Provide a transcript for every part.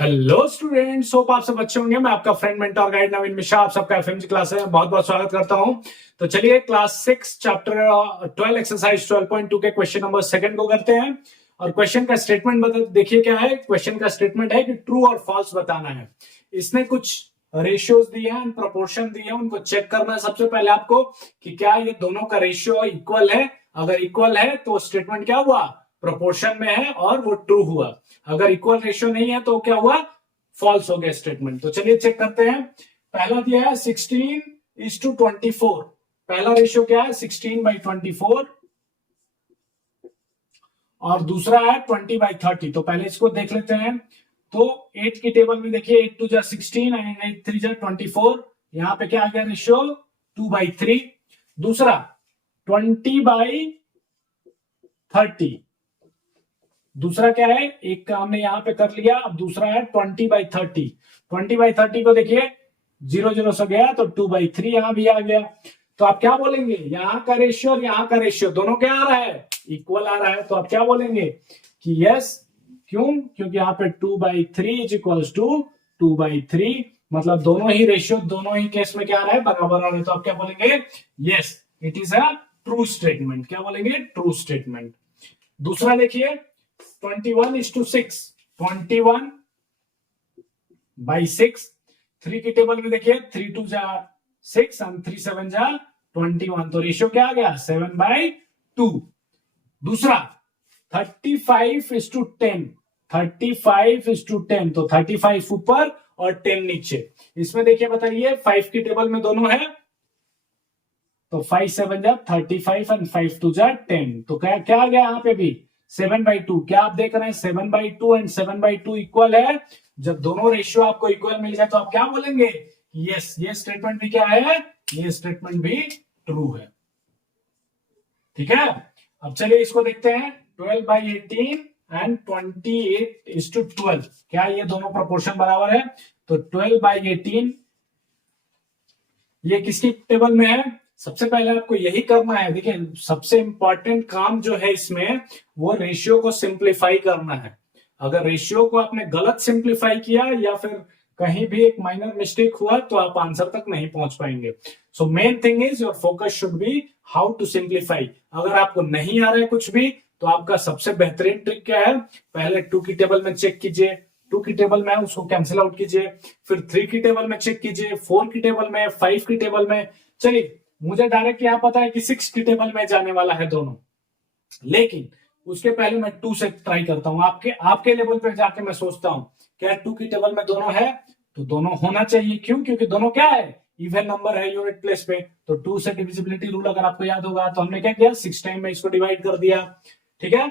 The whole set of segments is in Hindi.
हेलो स्टूडेंट्स, होप आप सब अच्छे होंगे। मैं आपका फ्रेंड मेंटर गाइड नवीन मिश्रा आप सबका एफएमजी क्लास में बहुत बहुत स्वागत करता हूं। तो चलिए क्लास 6 चैप्टर 12 एक्सरसाइज 12.2 के क्वेश्चन नंबर सेकंड को करते हैं। और क्वेश्चन का स्टेटमेंट देखिए क्या है। क्वेश्चन का स्टेटमेंट है कि ट्रू और फॉल्स बताना है। इसने कुछ रेशियोज दिए हैं, प्रोपोर्शन दिए हैं, उनको चेक करना है सबसे पहले आपको कि क्या ये दोनों का रेशियो इक्वल है। अगर इक्वल है तो स्टेटमेंट क्या हुआ, प्रोपोर्शन में है और वो ट्रू हुआ। अगर इक्वल रेशियो नहीं है तो क्या हुआ, फॉल्स हो गया स्टेटमेंट। तो चलिए चेक करते हैं। पहला दिया है 16:24। पहला रेशियो क्या है, 16/24 और दूसरा है 20/30। तो पहले इसको देख लेते हैं। तो 8 की टेबल में देखिए 8 2 16 एंड 8 3 24। यहां पे क्या आ गया रेशियो, 2/3। दूसरा 20/30। दूसरा क्या है, एक का हमने यहां पे कर लिया। अब दूसरा है 20/30। 20/30 को देखिए 0 0 से गया तो 2/3 यहां भी आ गया। तो आप क्या बोलेंगे, यहां का रेशियो और यहां का रेशियो दोनों क्या आ रहा है, इक्वल आ रहा है। तो आप क्या बोलेंगे कि यस। क्यों, क्योंकि यहाँ पे 2/3 इज इक्वल्स टू 2/3, मतलब दोनों ही रेशियो दोनों ही केस में क्या आ रहा है, बराबर आ रहा है। तो आप क्या बोलेंगे, yes it is a true statement. क्या बोलेंगे, ट्रू स्टेटमेंट। दूसरा देखिए 21:6। 21/6। 3 की टेबल में देखिए 3 2 6 एंड 3 7 21। तो रेशियो क्या आ गया, 7/2। दूसरा 35:10। 35:10 तो 35 ऊपर और 10 नीचे। इसमें देखिए बताइए 5 की टेबल में दोनों है तो 5 7 35 एंड 5 2 10। तो क्या क्या आ गया यहाँ पे भी 7/2। क्या आप देख रहे हैं 7/2 एंड 7/2 इक्वल है। जब दोनों रेशियो आपको इक्वल मिल जाए तो आप क्या बोलेंगे, यस ये स्टेटमेंट भी क्या है, ये स्टेटमेंट भी ट्रू है। ठीक है, अब चलिए इसको देखते हैं। 12/18 एंड 28:12। क्या ये दोनों प्रोपोर्शन बराबर है। तो 12/18 ये किसकी टेबल में है, सबसे पहले आपको यही करना है। देखिए सबसे इंपॉर्टेंट काम जो है इसमें, वो रेशियो को सिंप्लीफाई करना है। अगर रेशियो को आपने गलत सिंप्लीफाई किया या फिर कहीं भी एक माइनर मिस्टेक हुआ तो आप आंसर तक नहीं पहुंच पाएंगे। So main thing is your focus should be how to simplify. अगर आपको नहीं आ रहा है कुछ भी तो आपका सबसे बेहतरीन ट्रिक क्या है, पहले 2 की टेबल में चेक कीजिए। 2 की टेबल में उसको कैंसिल आउट कीजिए। फिर 3 की टेबल में चेक कीजिए, 4 की टेबल में, 5 की टेबल में। चलिए मुझे डायरेक्ट यहां पता है कि 6 की टेबल में जाने वाला है दोनों, लेकिन उसके पहले मैं 2 से ट्राई करता हूं। आपके लेवल पे जाके मैं सोचता हूं क्या 2 की टेबल में दोनों है, तो दोनों होना चाहिए। क्यों, क्योंकि दोनों क्या है, इवन नंबर है यूनिट प्लेस पे। तो 2 से डिविजिबिलिटी रूल अगर आपको याद होगा तो हमने क्या किया, 6 टाइम में इसको डिवाइड कर दिया। ठीक है,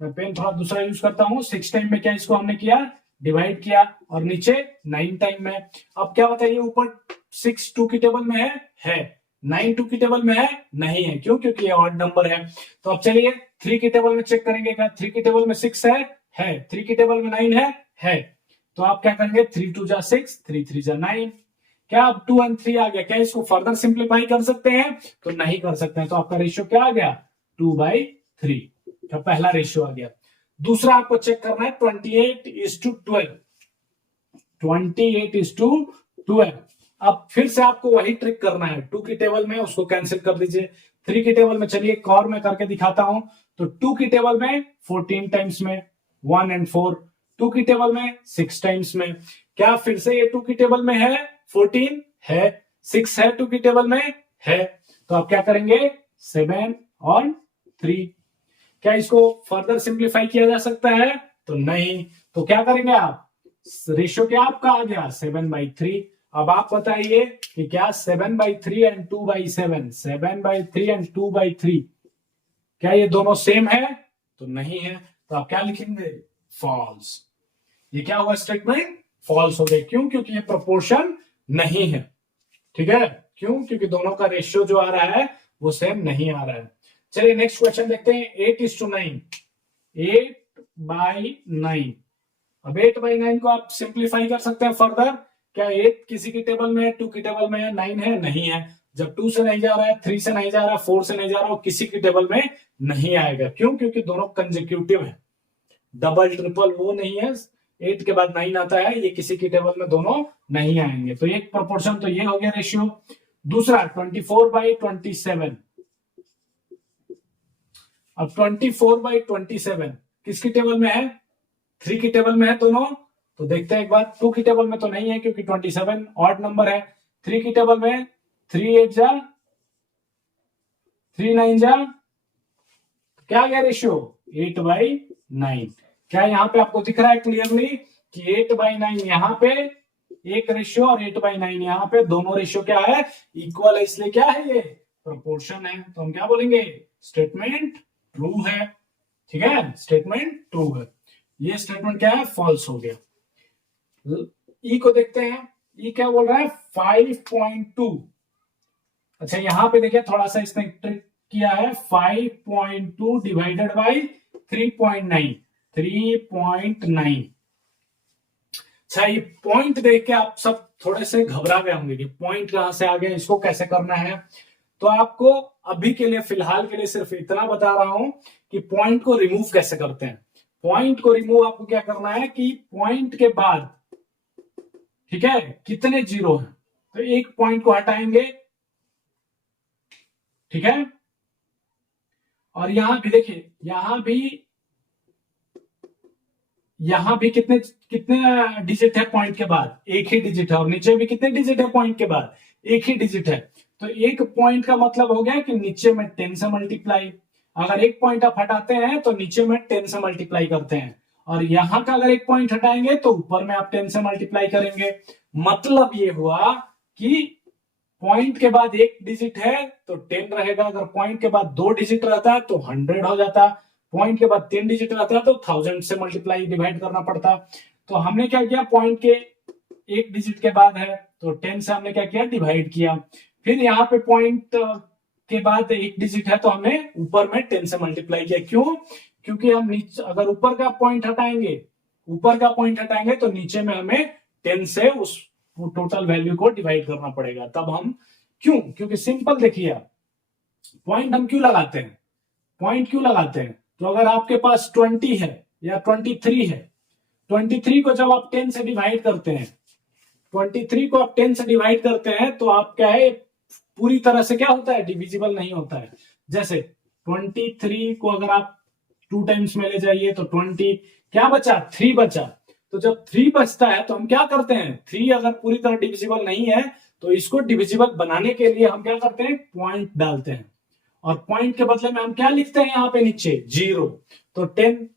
मैं पेन थोड़ा दूसरा यूज करता हूं। 6 टाइम में क्या इसको हमने किया, डिवाइड किया, और नीचे 9 टाइम में। अब क्या बताइए, ऊपर 6 2 की टेबल में है 9 2 की टेबल में है नहीं है। क्यों, क्योंकि ये ऑड नंबर है। तो अब चलिए 3 की टेबल में चेक करेंगे। क्या 3 की टेबल में 6 है 3 की टेबल में 9 है। तो आप क्या करेंगे, 3 2 6 3 3 9। क्या अब 2 और 3 आ गया, क्या इसको फर्दर सिंप्लीफाई कर सकते हैं, तो नहीं कर सकते हैं। तो आपका रेशियो क्या आ गया, 2/3 का पहला रेशियो आ गया। दूसरा आपको चेक करना है 28:12। 28:12। अब फिर से आपको वही ट्रिक करना है। 2 की टेबल में उसको कैंसिल कर दीजिए। 3 की टेबल में चलिए एक और मैं करके दिखाता हूं। तो 2 की टेबल में 14 टाइम्स में 1 and 4। 2 की टेबल में 6 टाइम्स में। क्या फिर से ये 2 की टेबल में है, 14 है, 6 है 2 की टेबल में है। तो आप क्या करेंगे, 7 और 3। क्या इसको फर्दर सिंप्लीफाई किया जा सकता है, तो नहीं। तो क्या करेंगे आप, रेशियो क्या आपका आ गया 7/3। अब आप बताइए कि क्या 7/3 एंड 2/7, 7/3 एंड 2/3 क्या ये दोनों सेम है, तो नहीं है। तो आप क्या लिखेंगे, फॉल्स। ये क्या हुआ स्टेटमेंट, फॉल्स हो गए। क्यों, क्योंकि ये प्रोपोर्शन नहीं है। ठीक है, क्यों, क्योंकि दोनों का रेशियो जो आ रहा है वो सेम नहीं आ रहा है। चलिए नेक्स्ट क्वेश्चन देखते हैं। 8:9। 8/9। अब 8/9 को आप सिंप्लीफाई कर सकते हैं फर्दर। क्या 8 किसी की टेबल में है, 2 की टेबल में है, 9 है, नहीं है। जब 2 से नहीं जा रहा है, 3 से नहीं जा रहा है, 4 से नहीं जा रहा है, किसी की टेबल में नहीं आएगा। क्यों, क्योंकि दोनों कंसेक्यूटिव है, डबल ट्रिपल वो नहीं है। 8 के बाद 9 आता है, ये किसी की टेबल में दोनों नहीं आएंगे। तो एक प्रोपोर्शन तो ये हो गया रेशियो। दूसरा 24/27। अब 24/27 किसकी टेबल में है? 3 की टेबल में है दोनों। तो देखते हैं एक बार, 2 की टेबल में तो नहीं है क्योंकि 27 ऑड नंबर है। 3 की टेबल में 3 8 जा 3 9 जा, क्या आ गया रेशियो? 8/9। क्या यहाँ पे आपको दिख रहा है क्लियरली कि 8/9 यहाँ पे एक रेशियो और 8/9 यहाँ पे, दोनों रेशियो क्या है? इक्वल है, इसलिए क्या है? ये प्रोपोर्शन है। तो हम क्या बोलेंगे? स्टेटमेंट ट्रू है। ठीक है, स्टेटमेंट ट्रू है। ये स्टेटमेंट क्या है? फॉल्स हो गया। ई को देखते हैं, ई क्या बोल रहा है? 5.2। अच्छा यहां पे देखिए थोड़ा सा इसने ट्रिक किया है, 5.2 डिवाइडेड बाई 3.9। 3.9। अच्छा ये पॉइंट देख के आप सब थोड़े से घबरा गए होंगे कि पॉइंट कहां से आ गया, इसको कैसे करना है। तो आपको अभी के लिए, फिलहाल के लिए सिर्फ इतना बता रहा हूं कि पॉइंट को रिमूव कैसे करते हैं। पॉइंट को रिमूव आपको क्या करना है कि पॉइंट के बाद, ठीक है, कितने जीरो हैं, तो एक पॉइंट को हटाएंगे, ठीक है। और यहां भी देखिए, यहां भी कितने कितने डिजिट है पॉइंट के बाद? एक ही डिजिट है। और नीचे भी कितने डिजिट है पॉइंट के बाद? एक ही डिजिट है। तो एक पॉइंट का मतलब हो गया कि नीचे में 10 से मल्टीप्लाई। अगर एक पॉइंट आप हटाते हैं तो नीचे में 10 से मल्टीप्लाई करते हैं, और यहां का अगर एक पॉइंट हटाएंगे तो ऊपर में आप 10 से मल्टीप्लाई करेंगे। मतलब ये हुआ कि पॉइंट के बाद एक डिजिट है तो 10 रहेगा, अगर पॉइंट के बाद 2 डिजिट रहता तो 100 हो जाता, पॉइंट के बाद 3 डिजिट रहता तो 1000 से मल्टीप्लाई डिवाइड करना पड़ता। तो हमने क्या किया, पॉइंट के एक डिजिट के बाद है तो 10 से हमने क्या किया? डिवाइड किया। फिर यहाँ पे पॉइंट के बाद एक डिजिट है तो हमने ऊपर में 10 से मल्टीप्लाई किया। क्यों? क्योंकि हम नीचे अगर ऊपर का पॉइंट हटाएंगे तो नीचे में हमें 10 से उस टोटल वैल्यू को डिवाइड करना पड़ेगा। तब हम क्यों? क्योंकि सिंपल देखिए, पॉइंट हम क्यों लगाते हैं? तो अगर आपके पास 20 है या 23 है, 23 को जब आप 10 से डिवाइड करते हैं, 23 को आप 10 से डिवाइड करते हैं तो आप क्या है, पूरी तरह से क्या होता है? डिविजिबल नहीं होता है। जैसे 23 को अगर आप 2 टाइम्स में ले जाइए तो 20 क्या बचा? 3 बचा। तो जब 3 बचता है तो हम क्या करते हैं? 3 अगर पूरी तरह डिविजिबल नहीं है तो इसको डिविजिबल बनाने के लिए हम क्या करते हैं? पॉइंट डालते हैं, और पॉइंट के बदले में हम क्या लिखते हैं? यहाँ पे नीचे 0। तो 10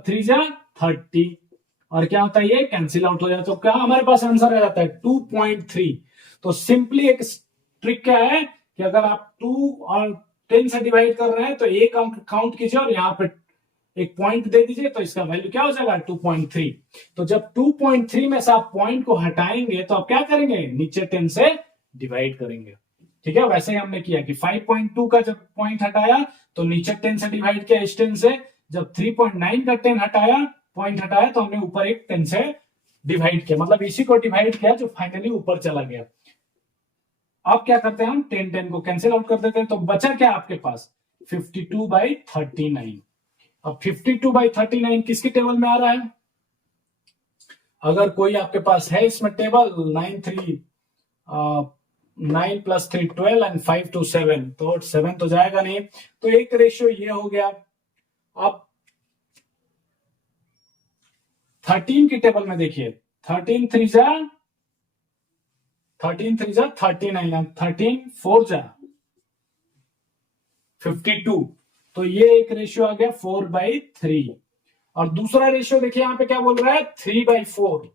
3 जा 30, और क्या होता है? ये कैंसिल आउट हो जाता है। तो क्या हमारे पास आंसर आ जाता है? 2.3। तो सिंपली एक ट्रिक क्या है कि अगर आप 2 और 10 से डिवाइड कर रहे हैं तो एक अंक काउंट कीजिए और यहाँ पे एक पॉइंट दे दीजिए, तो इसका वैल्यू क्या हो जाएगा? 2.3। तो जब 2.3 में से आप पॉइंट को हटाएंगे तो आप क्या करेंगे? नीचे 10 से डिवाइड करेंगे। ठीक है, वैसे ही हमने किया कि 5.2 का जब पॉइंट हटाया तो नीचे 10 से डिवाइड किया इस 10 से। जब 3.9 का 10 हटाया, पॉइंट हटाया, तो हमने ऊपर एक 10 से डिवाइड किया, मतलब इसी को डिवाइड किया जो फाइनली ऊपर चला गया। अब क्या करते हैं हम? 10 को कैंसिल आउट कर देते हैं, तो बचा क्या आपके पास? 52/39। अब 52/39 किसकी टेबल में आ रहा है? अगर कोई आपके पास है इसमें टेबल 9 + 3 12 एंड 5 to 7, तो 7 तो जाएगा नहीं, तो एक रेशियो ये हो गया। अब 13 की टेबल में देखिए, 13 3 जा 39, 13 4 जा 52, तो ये एक रेशियो आ गया 4/3। और दूसरा रेशियो देखिए यहाँ पे क्या बोल रहा है? 3/4।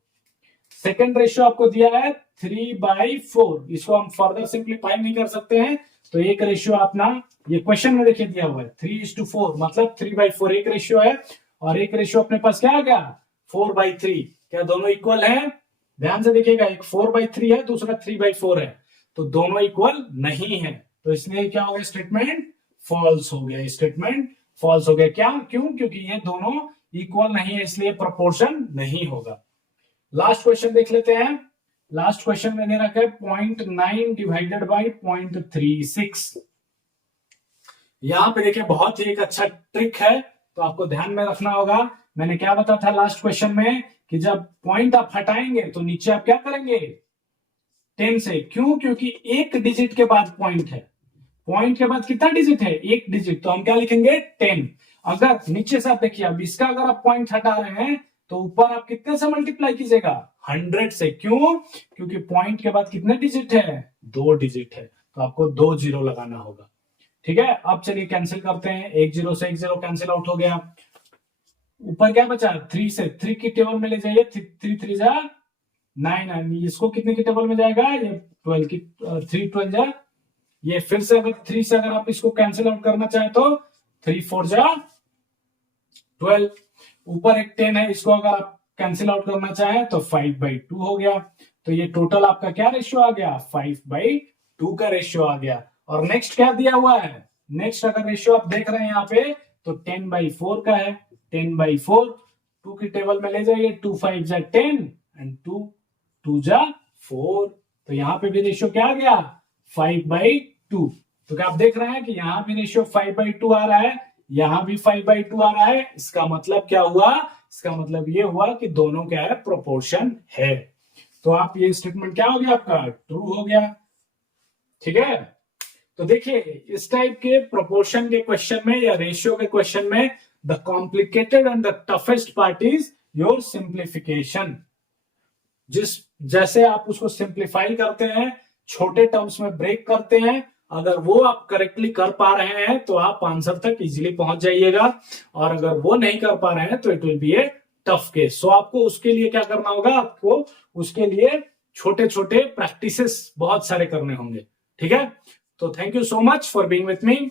सेकेंड रेशियो आपको दिया है 3/4, इसको हम फर्दर सिंप्लीफाई नहीं कर सकते हैं, तो एक रेशियो अपना ये क्वेश्चन में देखिए दिया हुआ है 3:4, मतलब 3/4 एक रेशियो है, और एक रेशियो अपने पास क्या आ गया? 4/3। क्या दोनों इक्वल है? ध्यान से देखिएगा, एक 4/3 है, दूसरा 3/4 है, तो दोनों इक्वल नहीं है, तो इसलिए क्या हो गया? स्टेटमेंट फॉल्स हो गया। स्टेटमेंट फॉल्स हो गया। क्या? क्यों? क्योंकि ये दोनों इक्वल नहीं है, इसलिए प्रोपोर्शन नहीं होगा। लास्ट क्वेश्चन देख लेते हैं। लास्ट क्वेश्चन में दे रखा है 0.9 डिवाइडेड बाई 0.36। यहां पे देखिए बहुत ही एक अच्छा ट्रिक है, तो आपको ध्यान में रखना होगा। मैंने क्या बताया था लास्ट क्वेश्चन में कि जब पॉइंट आप हटाएंगे तो नीचे आप क्या करेंगे 10 से। क्यों? क्योंकि एक डिजिट के बाद पॉइंट है। पॉइंट के बाद कितना डिजिट है? एक डिजिट, तो हम क्या लिखेंगे 10। अगर नीचे से आप देखिए, अब इसका अगर आप पॉइंट हटा रहे हैं तो ऊपर आप कितने से मल्टीप्लाई कीजिएगा 100 से। क्यों? क्योंकि पॉइंट के बाद कितने डिजिट है? 2 डिजिट है, तो आपको 2 जीरो लगाना होगा। ठीक है, अब चलिए कैंसिल करते हैं। 1 जीरो से 1 जीरो कैंसिल आउट हो गया। ऊपर क्या बचा? 3 से 3 की टेबल में ले जाइए। 3 3 जा 9, इसको कितने की टेबल में जाएगा? ये 12 की 3 12 जा, ये फिर से अगर 3 से अगर आप इसको कैंसिल आउट करना चाहे तो 3 4 जा 12। ऊपर एक 10 है, इसको अगर आप कैंसिल आउट करना चाहें तो 5/2 हो गया। तो ये टोटल आपका क्या रेशियो आ गया? 5/2 का रेशियो आ गया। और नेक्स्ट क्या दिया हुआ है? नेक्स्ट अगर रेशियो आप देख रहे हैं यहाँ पे तो 10/4 का है। 10/4 2 की टेबल में ले जाइए। 2 5 जा 10 एंड 2 2 जा 4। तो यहाँ पे भी रेशियो क्या आ गया? 5/2। तो क्या आप देख रहे हैं कि यहाँ भी रेशियो 5/2 आ रहा है, यहां भी 5/2 आ रहा है। इसका मतलब क्या हुआ? इसका मतलब ये हुआ कि दोनों क्या है? प्रोपोर्शन है। तो आप ये स्टेटमेंट क्या हो गया? आपका ट्रू हो गया। ठीक है, तो देखिए इस टाइप के प्रोपोर्शन के क्वेश्चन में या रेशियो के क्वेश्चन में the complicated and the toughest part is your simplification. जैसे आप उसको सिंप्लीफाई करते हैं, छोटे टर्म्स में ब्रेक करते हैं, अगर वो आप करेक्टली कर पा रहे हैं तो आप आंसर तक इजीली पहुंच जाइएगा, और अगर वो नहीं कर पा रहे हैं तो it will be a tough case. So आपको उसके लिए क्या करना होगा? आपको उसके लिए छोटे छोटे प्रैक्टिसेस बहुत सारे करने होंगे। ठीक है, तो thank you so much for being with me.